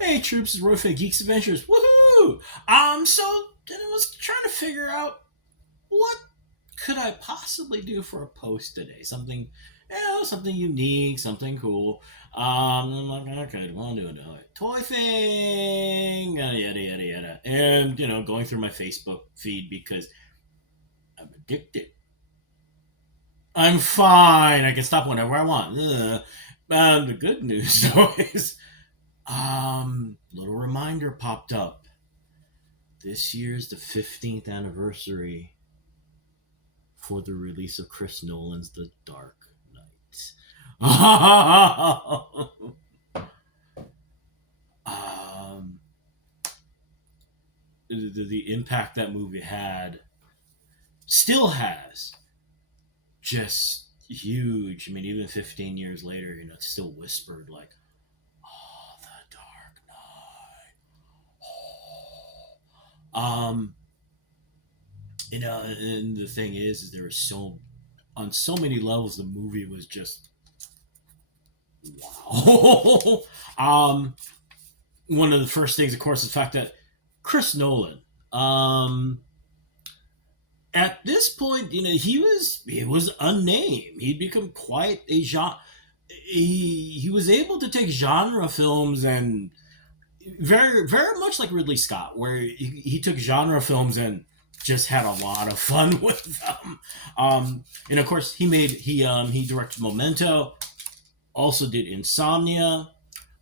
Hey troops, it's Roy for Geeks Adventures. Woohoo! So then I was trying to figure out what could I possibly do for a post today? Something, something unique, something cool. I'm like, okay, want to do a toy thing, yada yada yada, and going through my Facebook feed because I'm addicted. I'm fine. I can stop whenever I want. The good news though is, little reminder popped up. This year's the 15th anniversary for the release of Chris Nolan's The Dark Knight. um, the impact that movie had, still has, just huge. I mean, even 15 years later, it's still whispered like, "Oh, The Dark Knight." And the thing is there was on so many levels, the movie was just wow. One of the first things, of course, is the fact that Chris Nolan, at this point, he was unnamed. He'd become quite a genre. He was able to take genre films and very very much like Ridley Scott, where he took genre films and just had a lot of fun with them. And of course, he directed Memento, also did Insomnia,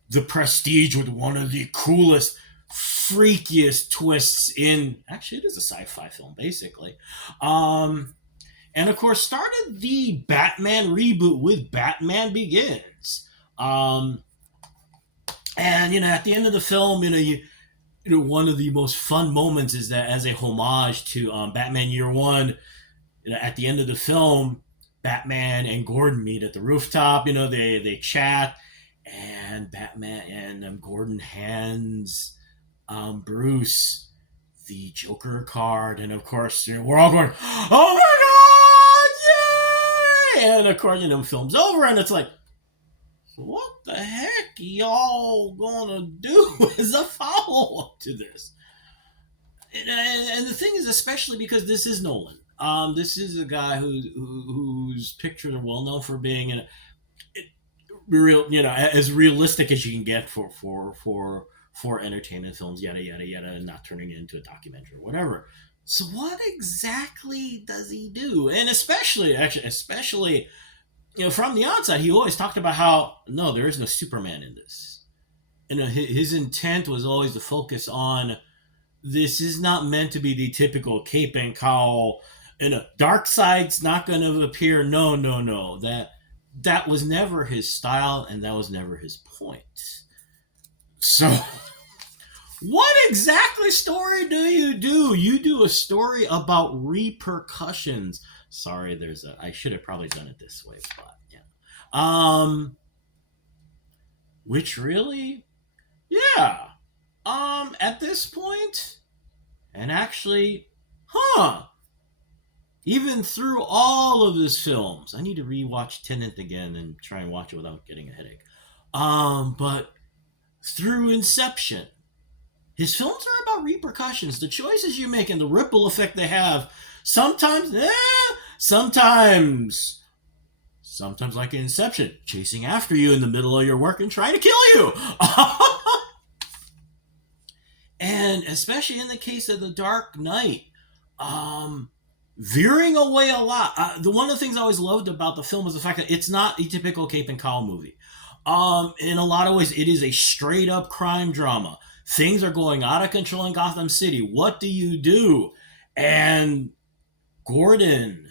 The Prestige, with one of the coolest, freakiest twists in. Actually, it is a sci-fi film, basically. Um, and of course, started the Batman reboot with Batman Begins. And at the end of the film, one of the most fun moments is that, as a homage to Batman Year One, at the end of the film, Batman and Gordon meet at the rooftop. They chat, and Batman and Gordon hands Bruce the Joker card, and of course, we're all going, "Oh my god, yay!" And of course, film's over, and it's like, what the heck y'all gonna do as a follow up to this? And the thing is, especially because this is Nolan. This is a guy whose pictures are well known for being real, as realistic as you can get for entertainment films, yada yada yada, and not turning it into a documentary or whatever. So what exactly does he do? And especially from the outside, he always talked about how, no, there is no Superman in this. His intent was always to focus on, this is not meant to be the typical cape and cowl, and a dark side's not going to appear. No, no, no. That was never his style, and that was never his point. So, what exactly story do you do? You do a story about repercussions. Sorry, I should have probably done it this way, but yeah. Which really, yeah. At this point, and actually, even through all of his films, I need to rewatch Tenet again and try and watch it without getting a headache. But through Inception, his films are about repercussions, the choices you make and the ripple effect they have. Sometimes, sometimes like Inception, chasing after you in the middle of your work and trying to kill you. And especially in the case of The Dark Knight, veering away a lot. One of the things I always loved about the film was the fact that it's not a typical cape and cowl movie. In a lot of ways, it is a straight up crime drama. Things are going out of control in Gotham City. What do you do? And Gordon,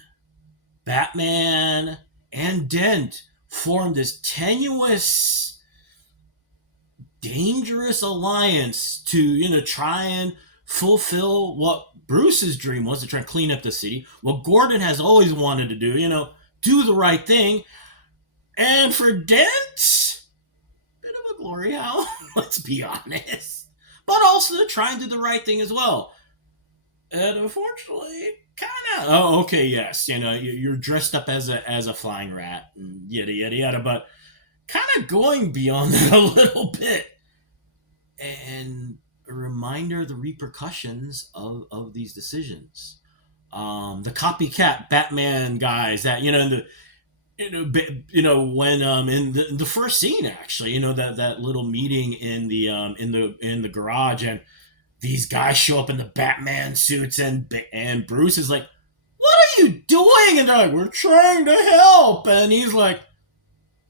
Batman, and Dent form this tenuous, dangerous alliance to try and fulfill what Bruce's dream was, to try and clean up the city. What Gordon has always wanted to do, do the right thing. And for Dent, bit of a glory hole, let's be honest. But also to try and do the right thing as well. And unfortunately, kind of. Oh, okay, yes. You're dressed up as a flying rat, and yada yada yada. But kind of going beyond that a little bit. and a reminder of the repercussions of these decisions. The copycat Batman guys that when in the first scene, actually, that little meeting in the garage, and these guys show up in the Batman suits, and Bruce is like, "What are you doing?" And they're like, "We're trying to help," and he's like,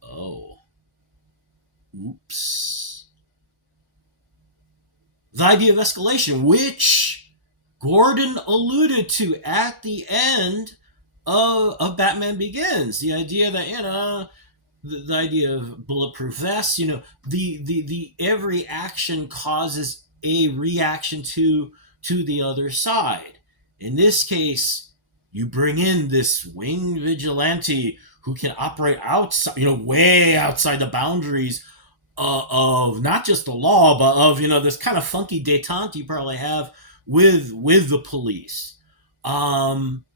"Oh, oops." The idea of escalation, which Gordon alluded to at the end of Batman Begins, the idea that the idea of bulletproof vests, the every action causes a reaction to the other side. In this case, you bring in this winged vigilante who can operate outside, way outside the boundaries of not just the law, but of this kind of funky detente you probably have with the police. Um,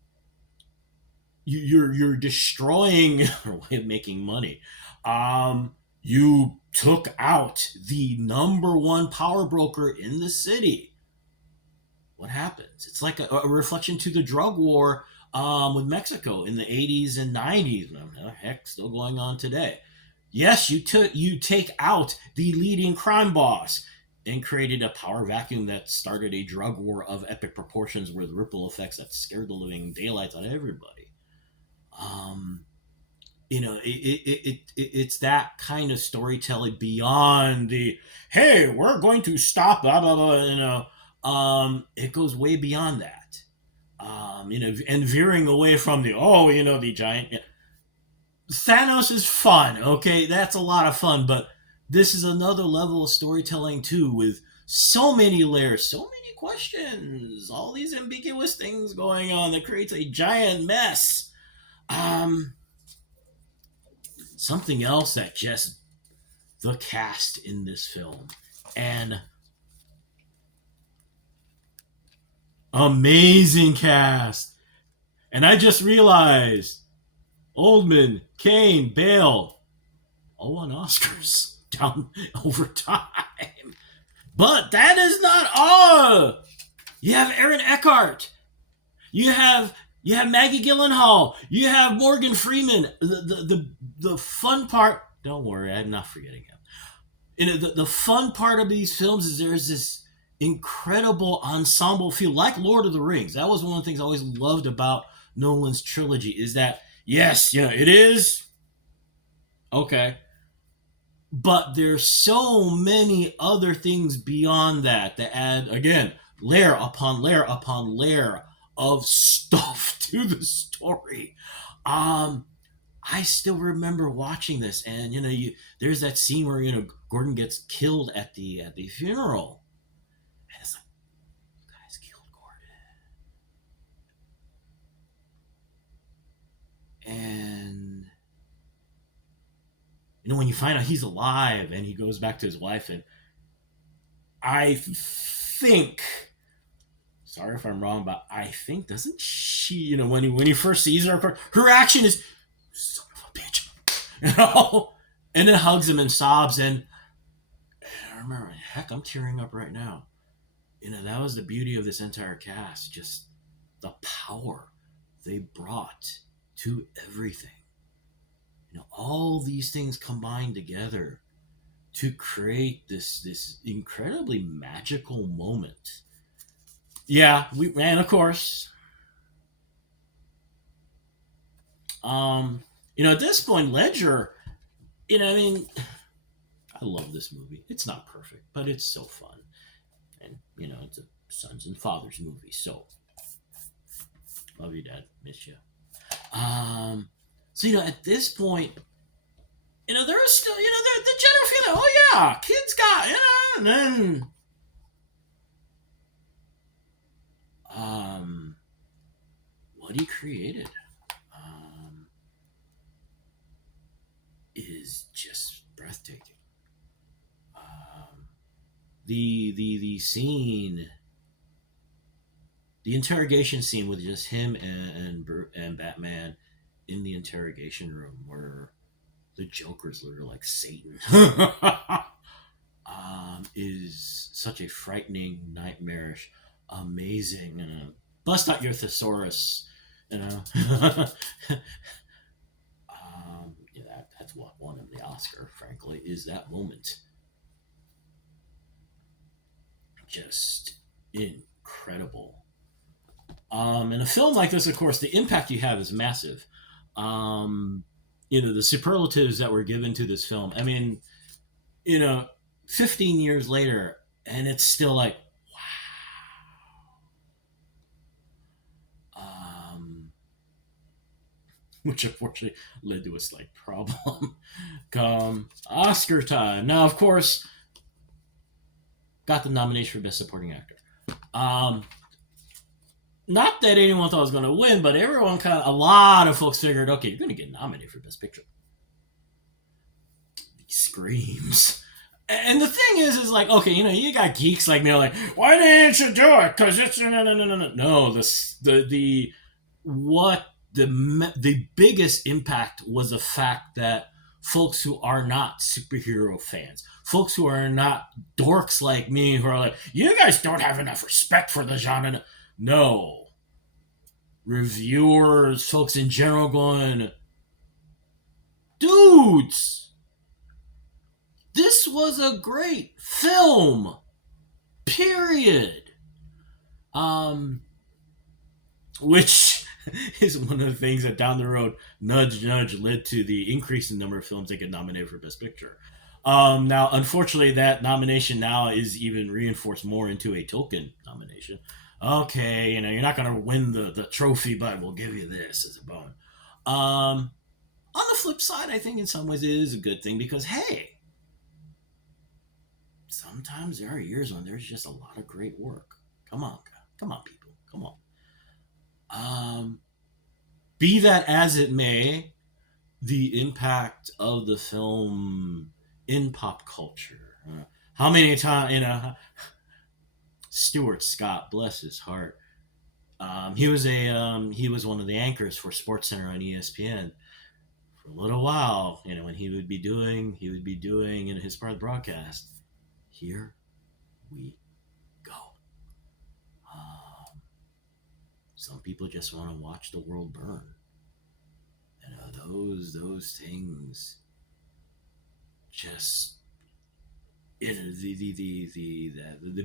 you're destroying a way of making money. You took out the number one power broker in the city. What happens? It's like a reflection to the drug war with Mexico in the 80s and 90s. Heck, still going on today. Yes, you take out the leading crime boss and created a power vacuum that started a drug war of epic proportions with ripple effects that scared the living daylights out of everybody. Um, it's that kind of storytelling beyond the hey, we're going to stop blah blah blah. It goes way beyond that. And veering away from the giant. Thanos is fun. Okay, that's a lot of fun, but this is another level of storytelling too, with so many layers, so many questions, all these ambiguous things going on that creates a giant mess. Um, Something else that just the cast in this film, and amazing cast. And I just realized Oldman, Kane, Bale all won Oscars down over time. But that is not all. You have Aaron Eckhart. You have Maggie Gyllenhaal. You have Morgan Freeman. The fun part. Don't worry, I'm not forgetting him. The fun part of these films is there's this incredible ensemble feel, like Lord of the Rings. That was one of the things I always loved about Nolan's trilogy. Is that yes, it is okay, but there's so many other things beyond that add again layer upon layer upon layer of stuff to the story. um I still remember watching this, and there's that scene where Gordon gets killed at the funeral, and it's like, you guys killed Gordon. And when you find out he's alive and he goes back to his wife, and I think, sorry if I'm wrong, but I think, doesn't she, when he first sees her action is, son of a bitch, and then hugs him and sobs. And I remember, heck, I'm tearing up right now. That was the beauty of this entire cast, just the power they brought to everything. All these things combined together to create this incredibly magical moment. Yeah, and of course, at this point, Ledger, I mean, I love this movie. It's not perfect, but it's so fun. And, it's a sons and fathers movie. So, love you, Dad. Miss you. So, at this point, there's still, the general feeling, oh, yeah, kids got, and then, what he created is just breathtaking. The scene, the interrogation scene with just him and Batman in the interrogation room, where the Joker's literally like Satan. is such a frightening, nightmarish, amazing, bust out your thesaurus, you know. Yeah, that's what won him the Oscar. Frankly, is that moment just incredible. In a film like this, of course, the impact you have is massive. Um, the superlatives that were given to this film. I mean, you know, 15 years later, and it's still like, which unfortunately led to a slight problem. Oscar time. Now, of course, got the nomination for Best Supporting Actor. Um, Not that anyone thought I was going to win, but a lot of folks figured, okay, you're going to get nominated for Best Picture. He screams. And the thing is like, okay, you got geeks like me, like, why didn't you do it? Because it's no. The biggest impact was the fact that folks who are not superhero fans, folks who are not dorks like me, who are like, you guys don't have enough respect for the genre. No, reviewers, folks in general, going, dudes, this was a great film. Period. Um, which is one of the things that down the road, nudge, nudge, led to the increase in number of films that get nominated for Best Picture. Now, unfortunately, that nomination now is even reinforced more into a token nomination. Okay, you're not going to win the trophy, but we'll give you this as a bone. On the flip side, I think in some ways it is a good thing because, hey, sometimes there are years when there's just a lot of great work. Come on, people, come on. Be that as it may, the impact of the film in pop culture. How many times, Stuart Scott, bless his heart. He was one of the anchors for SportsCenter on ESPN for a little while. When he would be doing his part of the broadcast. Here we go. Some people just want to watch the world burn. Those things just the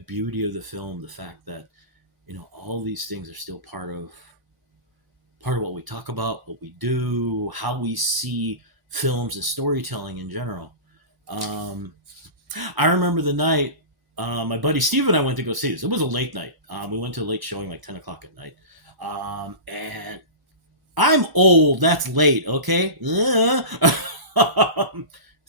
beauty of the film, the fact that all these things are still part of what we talk about, what we do, how we see films and storytelling in general. I remember the night my buddy Steve and I went to go see this. It was a late night. We went to a late showing, like 10 o'clock at night. And I'm old. That's late, okay?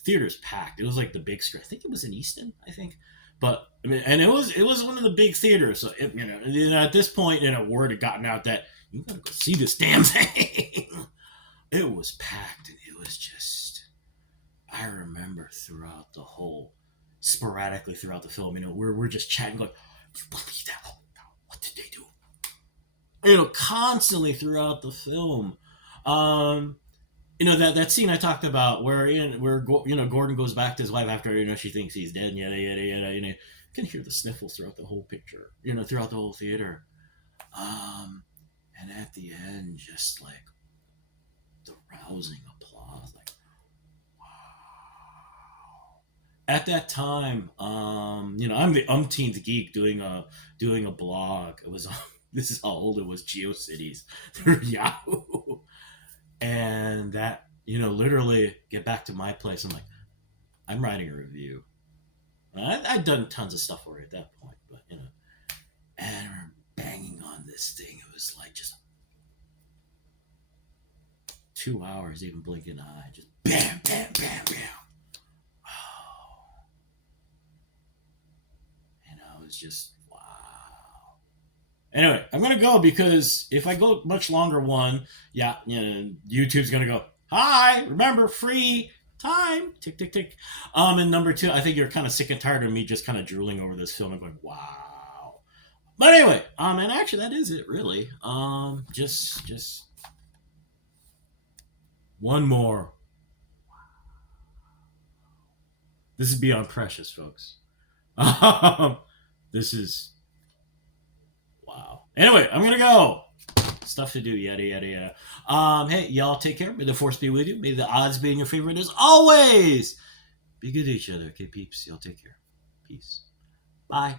Theater's packed. It was like the big screen. I think it was in Easton, I think. But I mean, and it was one of the big theaters. So at this point, word had gotten out that you gotta go see this damn thing. It was packed, and it was just. I remember sporadically throughout the film, we're just chatting, going, "You believe that? Oh, what did they do?" Constantly throughout the film. That scene I talked about where Gordon goes back to his wife after she thinks he's dead, and yada yada yada. You can hear the sniffles throughout the whole picture. Throughout the whole theater. And at the end, just like the rousing applause, like wow. At that time, I'm the umpteenth geek doing a blog. It was this is how old it was. GeoCities through Yahoo. And that, literally get back to my place. I'm like, I'm writing a review. I'd done tons of stuff already at that point, but, and we're banging on this thing. It was like just 2 hours, even blinking an eye. Just bam, bam, bam, bam. Oh. It's just, wow. Anyway, I'm going to go because if I go much longer, YouTube's going to go, hi, remember, free time, tick, tick, tick. And number two, I think you're kind of sick and tired of me just kind of drooling over this film and going, wow. But anyway, and actually that is it, really. Just one more. This is beyond precious, folks. Um, this is wow. Anyway, I'm gonna go. Stuff to do, yada yada yada. Hey, y'all, take care. May the force be with you. May the odds be in your favor as always. Be good to each other, okay, peeps. Y'all take care. Peace. Bye.